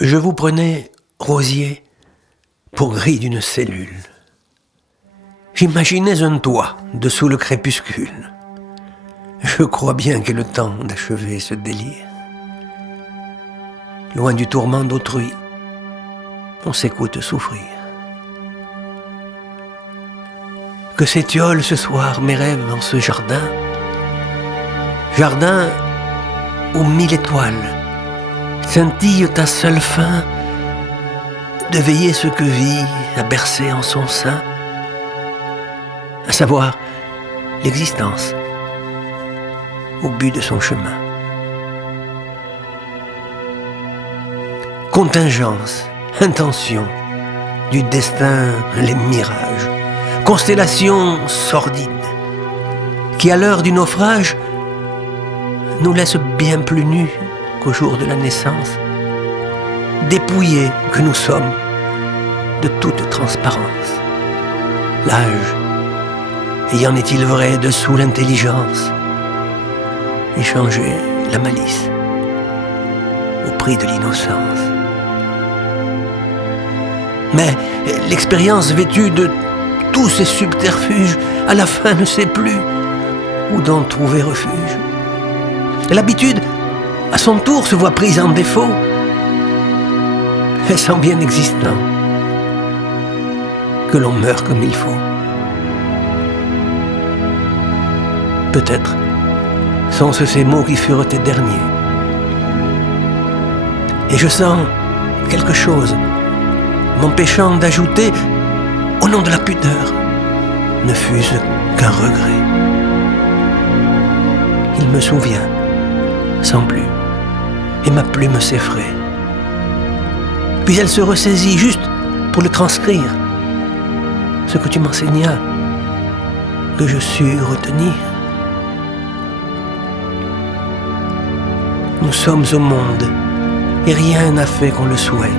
Je vous prenais, rosier, pour grille d'une cellule. J'imaginais un toit dessous le crépuscule. Je crois bien qu'est le temps d'achever ce délire. Loin du tourment d'autrui, on s'écoute souffrir. Que s'étiolent ce soir mes rêves en ce jardin, jardin où 1000 étoiles scintillent à seule fin de veiller ce que vie a bercé en son sein, à savoir l'existence au but de son chemin. Contingence, intention, du destin les mirages, constellations sordides, qui à l'heure du naufrage nous laissent bien plus nus qu'au jour de la naissance, dépouillés que nous sommes de toute transparence. L'âge, et en est-il vrai dessous l'intelligence, échanger la malice au prix de l'innocence. Mais l'expérience vêtue de tous ces subterfuges, à la fin ne sait plus où d'en trouver refuge. L'habitude, à son tour, se voit prise en défaut. Est-ce en bien existant que l'on meurt comme il faut? Peut-être sont-ce ces mots qui furent tes derniers. Et je sens quelque chose m'empêchant d'ajouter, au nom de la pudeur, ne fût-ce qu'un regret. Il me souvient, sans plus, et ma plume s'effraie. Puis elle se ressaisit juste pour le transcrire, ce que tu m'enseignas, que je sus retenir. Nous sommes au monde, et rien n'a fait qu'on le souhaite.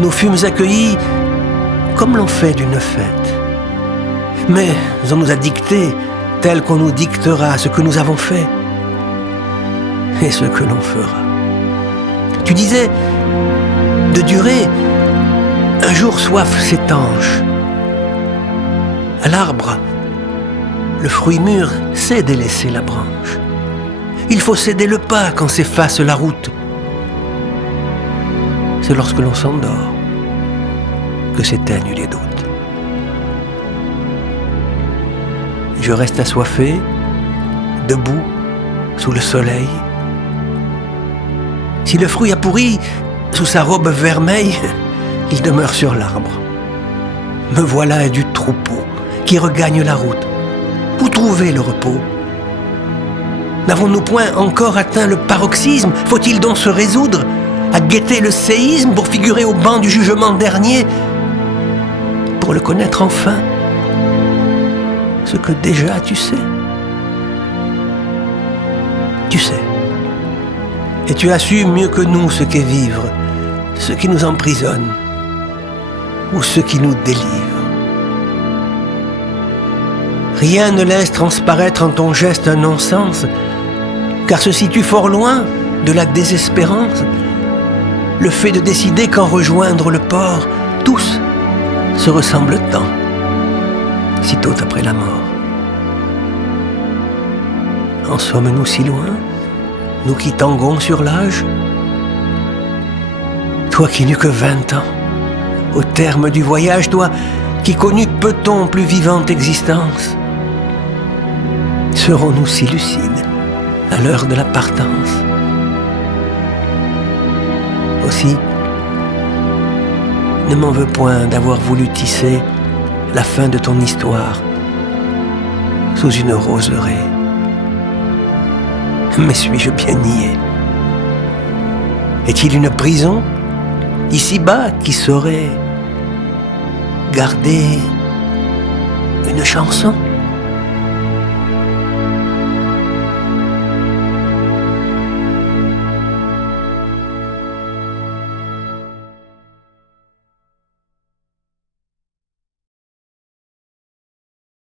Nous fûmes accueillis comme l'on fait d'une fête. Mais on nous a dicté, tel qu'on nous dictera ce que nous avons fait et ce que l'on fera. Tu disais, de durer, un jour soif s'étanche. À l'arbre, le fruit mûr sait délaisser la branche. Il faut céder le pas quand s'efface la route. C'est lorsque l'on s'endort que s'éteignent les doutes. Je reste assoiffé, debout, sous le soleil. Si le fruit a pourri, sous sa robe vermeille, il demeure sur l'arbre. Me voilà du troupeau qui regagne la route. Où trouver le repos? N'avons-nous point encore atteint le paroxysme? Faut-il donc se résoudre à guetter le séisme pour figurer au banc du jugement dernier, pour le connaître enfin, ce que déjà tu sais? Tu sais, et tu as su mieux que nous ce qu'est vivre, ce qui nous emprisonne ou ce qui nous délivre. Rien ne laisse transparaître en ton geste un non-sens, car se situe fort loin de la désespérance le fait de décider qu'en rejoindre le port, tous se ressemblent tant, sitôt après la mort. En sommes-nous si loin, nous qui tanguons sur l'âge? Toi qui n'eus que 20 ans, au terme du voyage, toi qui connus peu ton plus vivante existence, serons-nous si lucides à l'heure de la partance? Aussi, ne m'en veux point d'avoir voulu tisser la fin de ton histoire sous une roseraie. Mais suis-je bien niais? Est-il une prison, ici-bas, qui saurait garder une chanson?